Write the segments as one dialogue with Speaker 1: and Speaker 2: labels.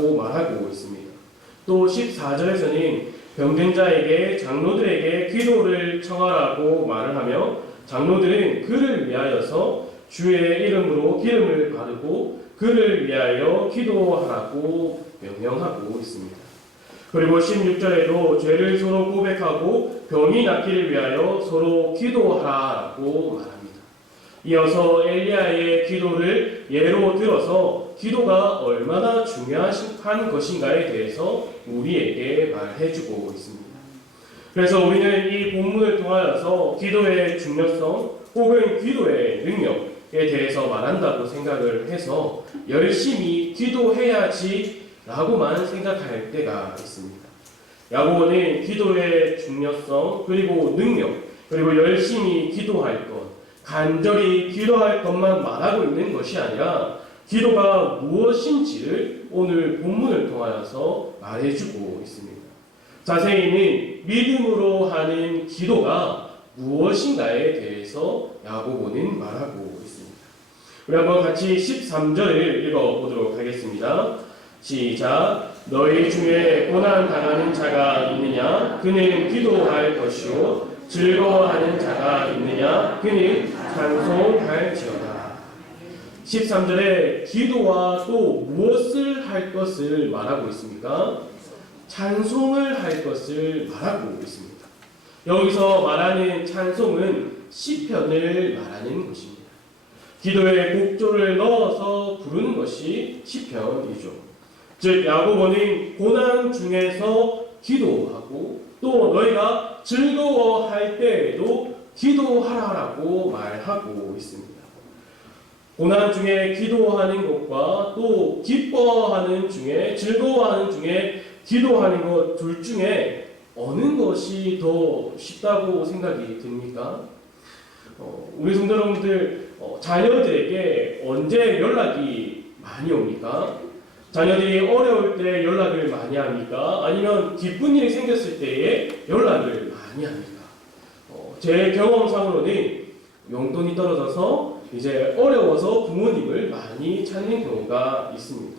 Speaker 1: 라고 말하고 있습니다. 또 14절에서는 병든 자에게 장로들에게 기도를 청하라고 말을 하며 장로들은 그를 위하여서 주의 이름으로 기름을 바르고 그를 위하여 기도하라고 명령하고 있습니다. 그리고 16절에도 죄를 서로 고백하고 병이 낫기를 위하여 서로 기도하라고 말합니다. 이어서 엘리야의 기도를 예로 들어서 기도가 얼마나 중요한 것인가에 대해서 우리에게 말해주고 있습니다. 그래서 우리는 이 본문을 통하여서 기도의 중요성 혹은 기도의 능력에 대해서 말한다고 생각을 해서 열심히 기도해야지 라고만 생각할 때가 있습니다. 야고보는 기도의 중요성 그리고 능력 그리고 열심히 기도할 것 간절히 기도할 것만 말하고 있는 것이 아니라 기도가 무엇인지를 오늘 본문을 통하여서 말해주고 있습니다. 자세히는 믿음으로 하는 기도가 무엇인가에 대해서 야고보는 말하고 있습니다. 우리 한번 같이 13절을 읽어보도록 하겠습니다. 시작. 너희 중에 고난 당하는 자가 있느냐? 그는 기도할 것이요. 즐거워하는 자가 있느냐? 그는 찬송할지어다. 13절에 기도와 또 무엇을 할 것을 말하고 있습니까? 찬송을 할 것을 말하고 있습니다. 여기서 말하는 찬송은 시편을 말하는 것입니다. 기도에 곡조를 넣어서 부르는 것이 시편이죠. 즉 야고보는 고난 중에서 기도하고 또 너희가 즐거워할 때에도 기도하라라고 말하고 있습니다. 고난 중에 기도하는 것과 또 기뻐하는 중에 즐거워하는 중에 기도하는 것 둘 중에 어느 것이 더 쉽다고 생각이 듭니까? 어, 우리 성도 여러분들 어, 자녀들에게 언제 연락이 많이 옵니까? 자녀들이 어려울 때 연락을 많이 합니까? 아니면 기쁜 일이 생겼을 때에 연락을 많이 합니까? 어, 제 경험상으로는 용돈이 떨어져서 이제 어려워서 부모님을 많이 찾는 경우가 있습니다.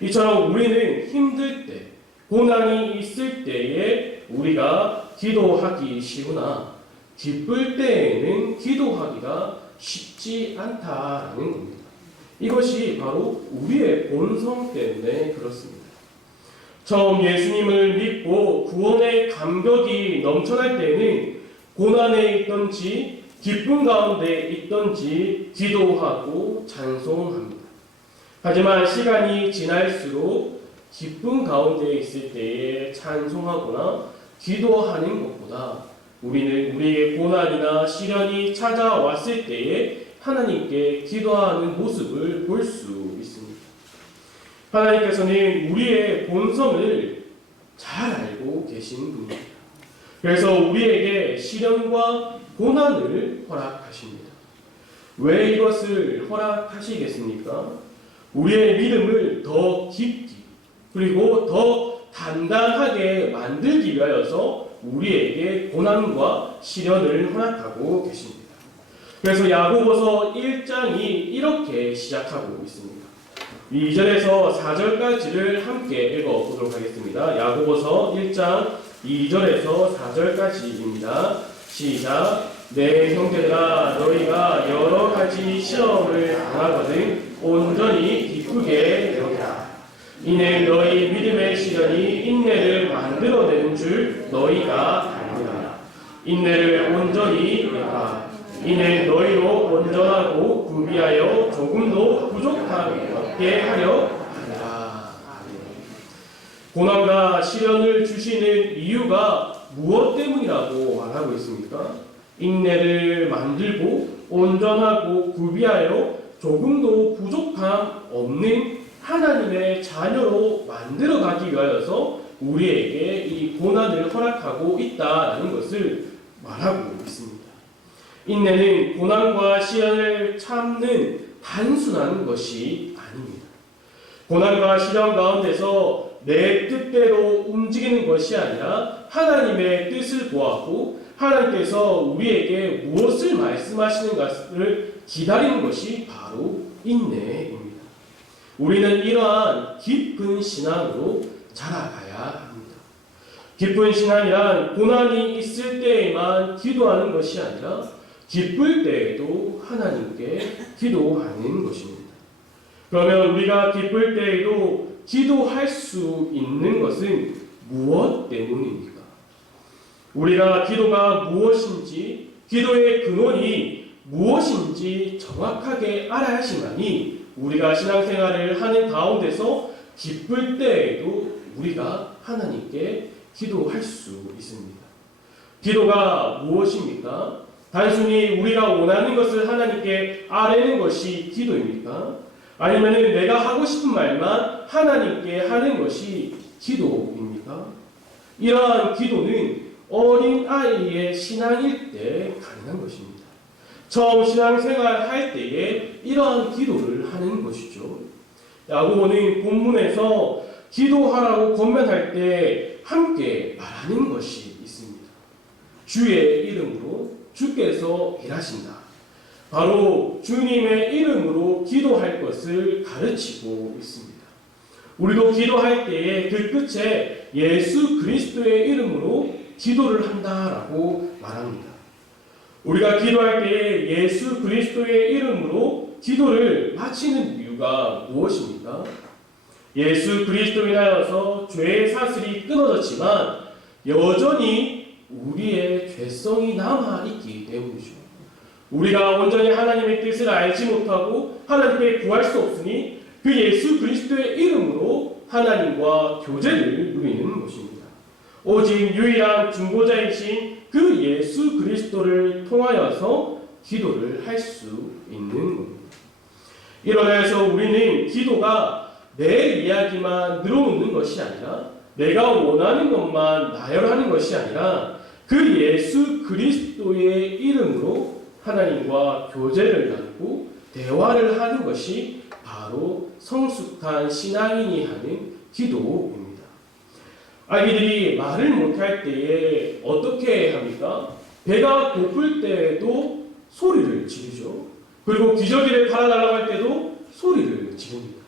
Speaker 1: 이처럼 우리는 힘들 때, 고난이 있을 때에 우리가 기도하기 쉬우나 기쁠 때에는 기도하기가 쉽지 않다라는 겁니다. 이것이 바로 우리의 본성 때문에 그렇습니다. 처음 예수님을 믿고 구원의 감격이 넘쳐날 때에는 고난에 있던지 기쁨 가운데 있던지 기도하고 찬송합니다. 하지만 시간이 지날수록 기쁨 가운데 있을 때에 찬송하거나 기도하는 것보다 우리는 우리의 고난이나 시련이 찾아왔을 때에 하나님께 기도하는 모습을 볼 수 있습니다. 하나님께서는 우리의 본성을 잘 알고 계신 분입니다. 그래서 우리에게 시련과 고난을 허락하십니다. 왜 이것을 허락하시겠습니까? 우리의 믿음을 더 깊이 그리고 더 단단하게 만들기 위하여서 우리에게 고난과 시련을 허락하고 계십니다. 그래서 야고보서 1장이 이렇게 시작하고 있습니다. 2절에서 4절까지를 함께 읽어보도록 하겠습니다. 야고보서 1장 2절에서 4절까지입니다. 시작. 내 형제들아 너희가 여러 가지 시험을 당하거든 온전히 기쁘게 여기라. 이는 너희 믿음의 시련이 인내를 만들어내는 줄 너희가 알리라. 인내를 온전히 내라. 이는 너희로 온전하고 구비하여 조금도 부족함이 없게 하려 하리라. 고난과 시련을 주시는 이유가 무엇 때문이라고 말하고 있습니까? 인내를 만들고 온전하고 구비하여 조금도 부족함 없는 하나님의 자녀로 만들어 가기 위하여서 우리에게 이 고난을 허락하고 있다라는 것을 말하고 있습니다. 인내는 고난과 시련을 참는 단순한 것이 아닙니다. 고난과 시련 가운데서 내 뜻대로 움직이는 것이 아니라 하나님의 뜻을 구하고 하나님께서 우리에게 무엇을 말씀하시는 것을 기다리는 것이 바로 인내입니다. 우리는 이러한 깊은 신앙으로 자라가야 합니다. 깊은 신앙이란 고난이 있을 때에만 기도하는 것이 아니라 기쁠 때에도 하나님께 기도하는 것입니다. 그러면 우리가 기쁠 때에도 기도할 수 있는 것은 무엇 때문입니까? 우리가 기도가 무엇인지, 기도의 근원이 무엇인지 정확하게 알아야 하시나니 우리가 신앙생활을 하는 가운데서 기쁠 때에도 우리가 하나님께 기도할 수 있습니다. 기도가 무엇입니까? 단순히 우리가 원하는 것을 하나님께 아뢰는 것이 기도입니까? 아니면 내가 하고 싶은 말만 하나님께 하는 것이 기도입니까? 이러한 기도는 어린 아이의 신앙일 때 가능한 것입니다. 처음 신앙생활 할 때에 이러한 기도를 하는 것이죠. 야고보는 본문에서 기도하라고 권면할 때 함께 말하는 것이 있습니다. 주의 이름으로 주께서 일하신다. 바로 주님의 이름으로 기도할 것을 가르치고 있습니다. 우리도 기도할 때에 그 끝에 예수 그리스도의 이름으로 기도를 한다라고 말합니다. 우리가 기도할 때에 예수 그리스도의 이름으로 기도를 마치는 이유가 무엇입니까? 예수 그리스도 인하여서 죄의 사슬이 끊어졌지만 여전히 우리의 죄성이 남아 있기 때문이죠. 우리가 온전히 하나님의 뜻을 알지 못하고 하나님께 구할 수 없으니 그 예수 그리스도의 이름으로 하나님과 교제를 누리는 것입니다. 오직 유일한 중보자이신 그 예수 그리스도를 통하여서 기도를 할 수 있는 겁니다. 이러면서 우리는 기도가 내 이야기만 늘어놓는 것이 아니라 내가 원하는 것만 나열하는 것이 아니라 그 예수 그리스도의 이름으로 하나님과 교제를 나누고 대화를 하는 것이 바로 성숙한 신앙인이 하는 기도입니다. 아기들이 말을 못할 때에 어떻게 합니까? 배가 고플 때에도 소리를 지르죠. 그리고 기저귀를 갈아달라고 할 때도 소리를 지릅니다.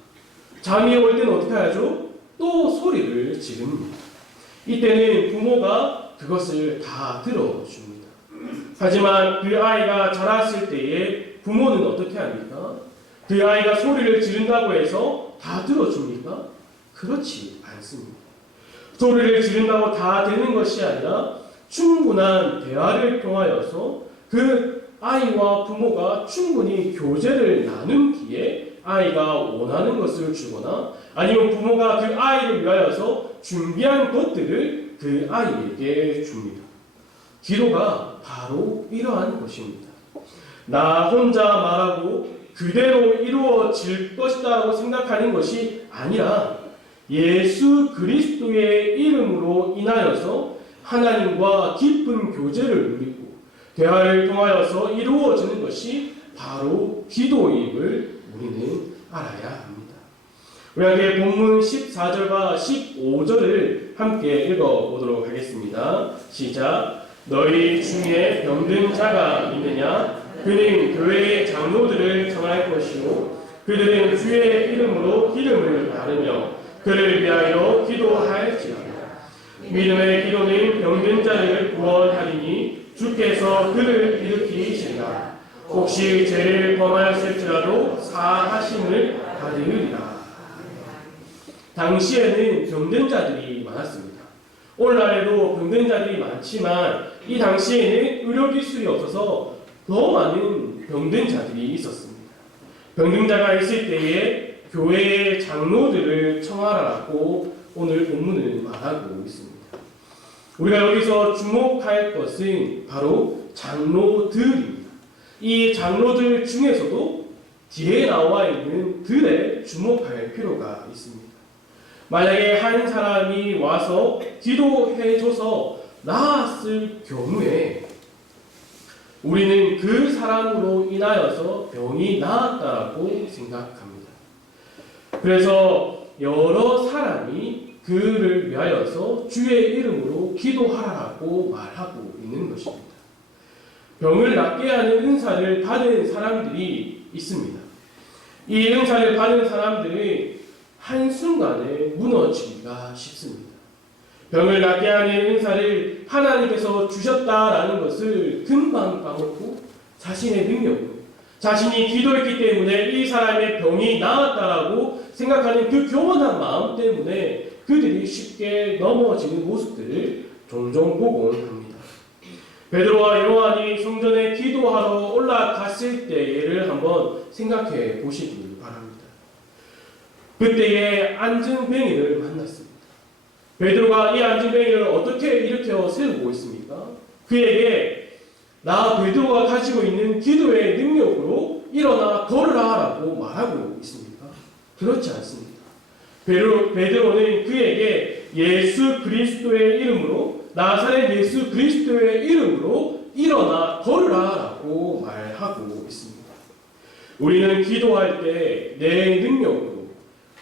Speaker 1: 잠이 올 때는 어떻게 하죠? 또 소리를 지릅니다. 이때는 부모가 그것을 다 들어줍니다. 하지만 그 아이가 자랐을 때에 부모는 어떻게 합니까? 그 아이가 소리를 지른다고 해서 다 들어줍니까? 그렇지 않습니다. 소리를 지른다고 다 되는 것이 아니라 충분한 대화를 통하여서 그 아이와 부모가 충분히 교제를 나눈 뒤에 아이가 원하는 것을 주거나 아니면 부모가 그 아이를 위하여서 준비한 것들을 그 아이에게 줍니다. 기도가 바로 이러한 것입니다. 나 혼자 말하고 그대로 이루어질 것이다라고 생각하는 것이 아니라 예수 그리스도의 이름으로 인하여서 하나님과 깊은 교제를 누리고 대화를 통하여서 이루어지는 것이 바로 기도임을 우리는 알아야 합니다. 우리 함께 본문 14절과 15절을 함께 읽어보도록 하겠습니다. 시작. 너희 중에 병든 자가 있느냐? 그는 교회의 장로들을 청할 것이요. 그들은 주의 이름으로 기름을 바르며 그를 위하여 기도할지어다. 믿음의 기도는 병든 자를 구원하리니 주께서 그를 일으키시리라. 혹시 죄를 범하였을지라도 사하심을 받으리라. 당시에는 병든 자들이 많았습니다. 오늘날에도 병든 자들이 많지만 이 당시에는 의료 기술이 없어서 더 많은 병든 자들이 있었습니다. 병든 자가 있을 때에 교회의 장로들을 청하라고 오늘 본문을 말하고 있습니다. 우리가 여기서 주목할 것은 바로 장로들입니다. 이 장로들 중에서도 뒤에 나와 있는 들에 주목할 필요가 있습니다. 만약에 한 사람이 와서 기도해줘서 나았을 경우에 우리는 그 사람으로 인하여서 병이 나았다라고 생각합니다. 그래서 여러 사람이 그를 위하여서 주의 이름으로 기도하라고 말하고 있는 것입니다. 병을 낫게 하는 은사를 받은 사람들이 있습니다. 이 은사를 받은 사람들은 한순간에 무너지기가 쉽습니다. 병을 낫게 하는 은사를 하나님께서 주셨다라는 것을 금방 까먹고 자신의 능력으로 자신이 기도했기 때문에 이 사람의 병이 나았다라고 생각하는 그 교만한 마음 때문에 그들이 쉽게 넘어지는 모습들을 종종 보곤 합니다. 베드로와 요한이 성전에 기도하러 올라갔을 때를 한번 생각해 보시기 바랍니다. 그때에 안증뱅이를 만났습니다. 베드로가 이 안증뱅이를 어떻게 일으켜 세우고 있습니까? 그에게 나 베드로가 가지고 있는 기도의 능력으로 일어나 걸으라라고 말하고 있습니까? 그렇지 않습니다. 베드로, 베드로는 그에게 예수 그리스도의 이름으로 나사렛 예수 그리스도의 이름으로 일어나 걸으라라고 말하고 있습니다. 우리는 기도할 때 내 능력으로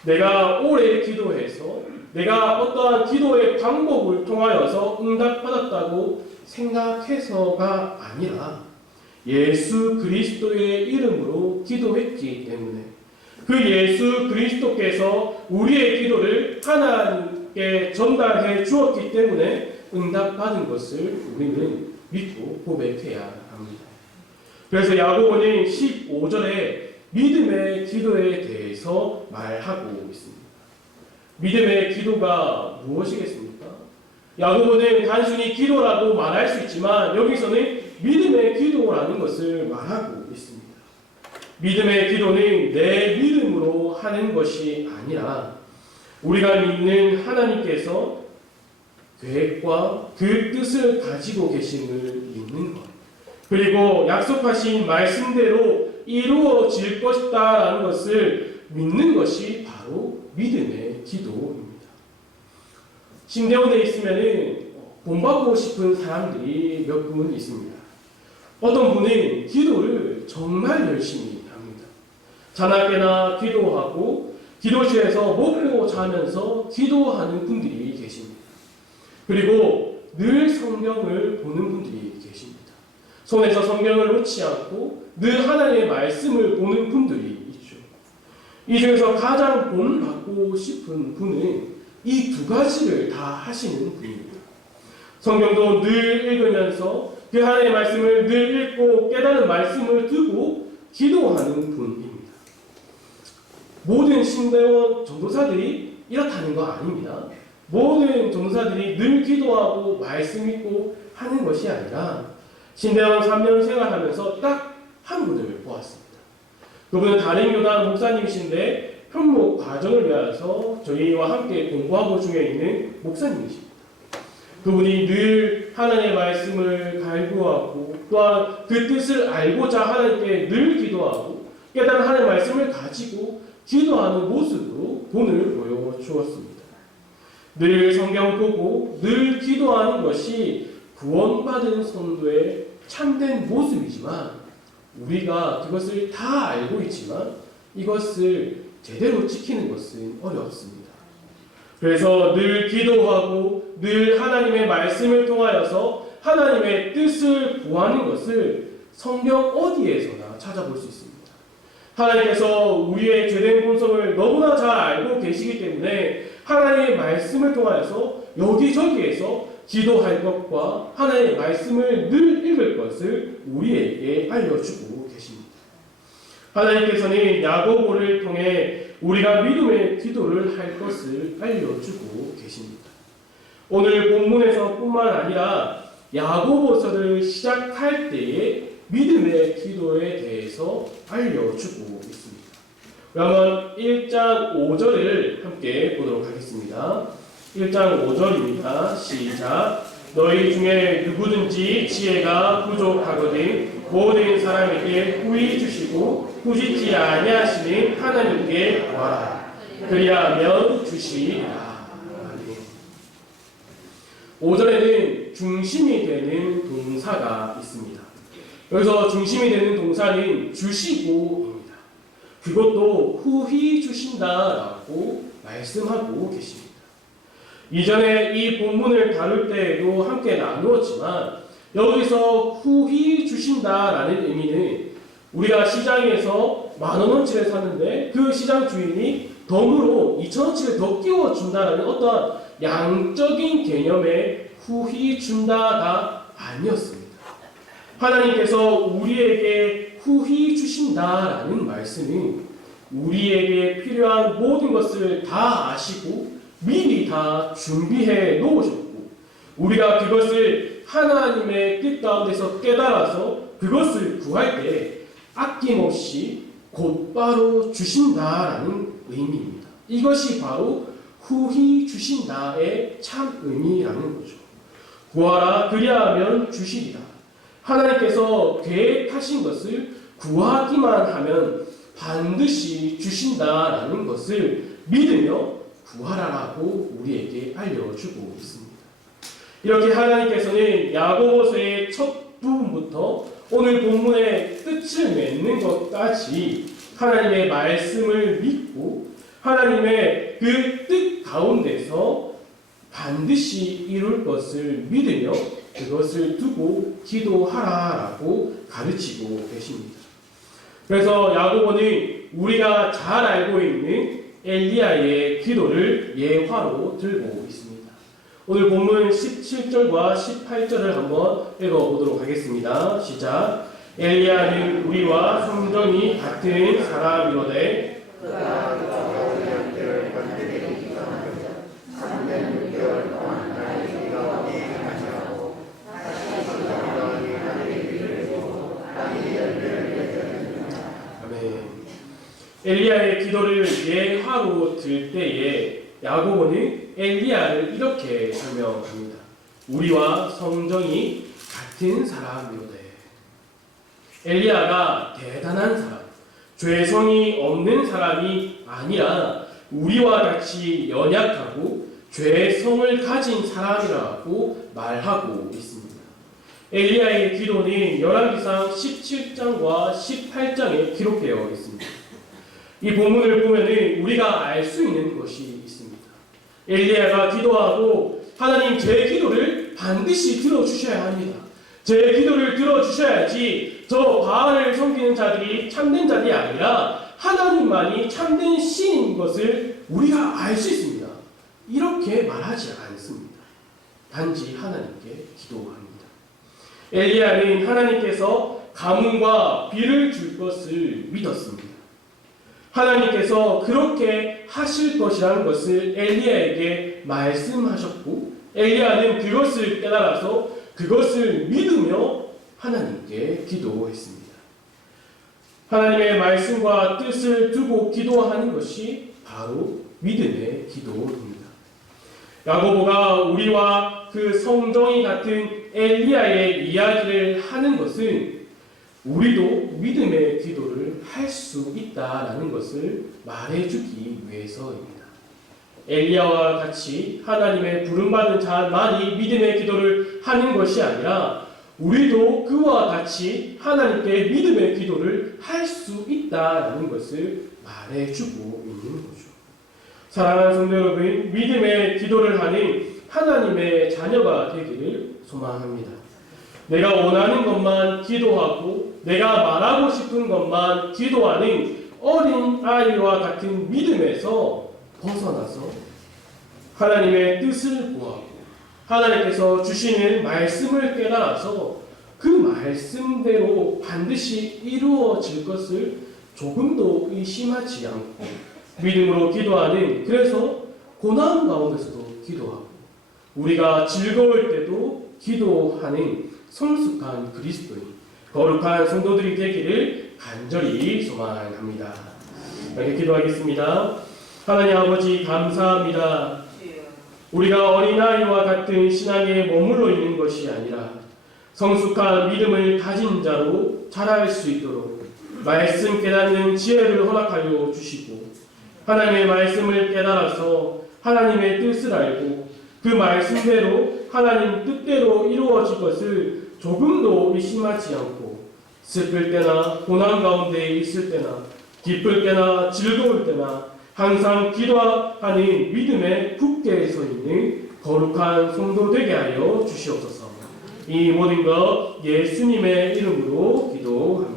Speaker 1: 내가 오래 기도해서 내가 어떠한 기도의 방법을 통하여서 응답받았다고 생각해서가 아니라 예수 그리스도의 이름으로 기도했기 때문에 그 예수 그리스도께서 우리의 기도를 하나님께 전달해 주었기 때문에 응답받은 것을 우리는 믿고 고백해야 합니다. 그래서 야고보는 15절에 믿음의 기도에 대해서 말하고 있습니다. 믿음의 기도가 무엇이겠습니까? 야고보는 단순히 기도라고 말할 수 있지만 여기서는 믿음의 기도라는 것을 말하고 있습니다. 믿음의 기도는 내 믿음으로 하는 것이 아니라 우리가 믿는 하나님께서 계획과 그 뜻을 가지고 계심을 믿는 것. 그리고 약속하신 말씀대로 이루어질 것이다라는 것을 믿는 것이 바로 믿음의 기도입니다. 신대원에 있으면은 본받고 싶은 사람들이 몇 분 있습니다. 어떤 분은 기도를 정말 열심히 합니다. 자나깨나 기도하고 기도실에서 먹고 자면서 기도하는 분들이 계십니다. 그리고 늘 성경을 보는 분들이 계십니다. 손에서 성경을 놓지 않고 늘 하나님의 말씀을 보는 분들이. 이 중에서 가장 본받고 싶은 분은 이 두 가지를 다 하시는 분입니다. 성경도 늘 읽으면서 그 하나님의 말씀을 늘 읽고 깨달은 말씀을 두고 기도하는 분입니다. 모든 신대원 전도사들이 이렇다는 거 아닙니다. 모든 전도사들이 늘 기도하고 말씀 읽고 하는 것이 아니라 신대원 3년 생활하면서 딱 한 분을 보았습니다. 그분은 다른 교단 목사님이신데 편목 과정을 위해서 저희와 함께 공부하고 중에 있는 목사님이십니다. 그분이 늘 하나님의 말씀을 갈구하고 또한 그 뜻을 알고자 하나님께 늘 기도하고 깨달은 하나님의 말씀을 가지고 기도하는 모습으로 본을 보여주었습니다. 늘 성경 보고 늘 기도하는 것이 구원받은 성도의 참된 모습이지만 우리가 그것을 다 알고 있지만 이것을 제대로 지키는 것은 어렵습니다. 그래서 늘 기도하고 늘 하나님의 말씀을 통하여서 하나님의 뜻을 구하는 것을 성경 어디에서나 찾아볼 수 있습니다. 하나님께서 우리의 죄된 본성을 너무나 잘 알고 계시기 때문에 하나님의 말씀을 통하여서 여기저기에서 기도할 것과 하나님의 말씀을 늘 읽을 것을 우리에게 알려주고 계십니다. 하나님께서는 야고보를 통해 우리가 믿음의 기도를 할 것을 알려주고 계십니다. 오늘 본문에서 뿐만 아니라 야고보서를 시작할 때에 믿음의 기도에 대해서 알려주고 있습니다. 그러면 1장 5절을 함께 보도록 하겠습니다. 1장 5절입니다. 시작. 너희 중에 누구든지 지혜가 부족하거든 모든 사람에게 후히 주시고 꾸짖지 아니하시는 하나님께 구하라. 그리하면 주시리라. 5절에는 중심이 되는 동사가 있습니다. 여기서 중심이 되는 동사는 주시고입니다. 그것도 후히 주신다라고 말씀하고 계십니다. 이전에 이 본문을 다룰 때에도 함께 나누었지만 여기서 후히 주신다라는 의미는 우리가 시장에서 만 원어치를 샀는데 그 시장 주인이 덤으로 2천 원치를 더 끼워 준다라는 어떤 양적인 개념의 후히 준다가 아니었습니다. 하나님께서 우리에게 후히 주신다라는 말씀은 우리에게 필요한 모든 것을 다 아시고 미리 다 준비해 놓으셨고 우리가 그것을 하나님의 뜻 가운데서 깨달아서 그것을 구할 때 아낌없이 곧바로 주신다라는 의미입니다. 이것이 바로 후히 주신다의 참 의미라는 거죠. 구하라 그리하면 주시리라. 하나님께서 계획하신 것을 구하기만 하면 반드시 주신다라는 것을 믿으며 구하라라고 우리에게 알려주고 있습니다. 이렇게 하나님께서는 야고보서의 첫 부분부터 오늘 본문의 끝을 맺는 것까지 하나님의 말씀을 믿고 하나님의 그 뜻 가운데서 반드시 이룰 것을 믿으며 그것을 두고 기도하라라고 가르치고 계십니다. 그래서 야고보는 우리가 잘 알고 있는 엘리야의 기도를 예화로 들고 있습니다. 오늘 본문 17절과 18절을 한번 읽어보도록 하겠습니다. 시작. 엘리야는 우리와 성전이 같은 사람이로되 아멘. 엘리야의 기도를 예화로 들 때에 야고보는 엘리야를 이렇게 설명합니다. 우리와 성정이 같은 사람이로되 엘리야가 대단한 사람, 죄성이 없는 사람이 아니라 우리와 같이 연약하고 죄성을 가진 사람이라고 말하고 있습니다. 엘리야의 기도는 열왕기상 17장과 18장에 기록되어 있습니다. 이 본문을 보면은 우리가 알 수 있는 것이 있습니다. 엘리야가 기도하고 하나님 제 기도를 반드시 들어주셔야 합니다. 제 기도를 들어주셔야지 저 바알을 섬기는 자들이 참된 자들이 아니라 하나님만이 참된 신인 것을 우리가 알 수 있습니다. 이렇게 말하지 않습니다. 단지 하나님께 기도합니다. 엘리야는 하나님께서 가뭄과 비를 줄 것을 믿었습니다. 하나님께서 그렇게 하실 것이라는 것을 엘리야에게 말씀하셨고 엘리야는 그것을 깨달아서 그것을 믿으며 하나님께 기도했습니다. 하나님의 말씀과 뜻을 두고 기도하는 것이 바로 믿음의 기도입니다. 야고보가 우리와 그 성정이 같은 엘리야의 이야기를 하는 것은 우리도 믿음의 기도를 할 수 있다라는 것을 말해주기 위해서입니다. 엘리야와 같이 하나님의 부름받은 자만이 믿음의 기도를 하는 것이 아니라 우리도 그와 같이 하나님께 믿음의 기도를 할 수 있다라는 것을 말해주고 있는 거죠. 사랑하는 성도 여러분, 믿음의 기도를 하는 하나님의 자녀가 되기를 소망합니다. 내가 원하는 것만 기도하고 내가 말하고 싶은 것만 기도하는 어린 아이와 같은 믿음에서 벗어나서 하나님의 뜻을 구하고 하나님께서 주시는 말씀을 깨달아서 그 말씀대로 반드시 이루어질 것을 조금도 의심하지 않고 믿음으로 기도하는 그래서 고난 가운데서도 기도하고 우리가 즐거울 때도 기도하는 성숙한 그리스도인 거룩한 성도들이 되기를 간절히 소망합니다. 이렇게 기도하겠습니다. 하나님 아버지 감사합니다. 우리가 어린아이와 같은 신앙에 머물러 있는 것이 아니라 성숙한 믿음을 가진 자로 자랄 수 있도록 말씀 깨닫는 지혜를 허락하여 주시고 하나님의 말씀을 깨달아서 하나님의 뜻을 알고 그 말씀대로 하나님 뜻대로 이루어질 것을 조금도 의심하지 않고 슬플 때나 고난 가운데 있을 때나 기쁠 때나 즐거울 때나 항상 기도하는 믿음의 굳게 서 있는 거룩한 성도 되게 하여 주시옵소서. 이 모든 것 예수님의 이름으로 기도합니다.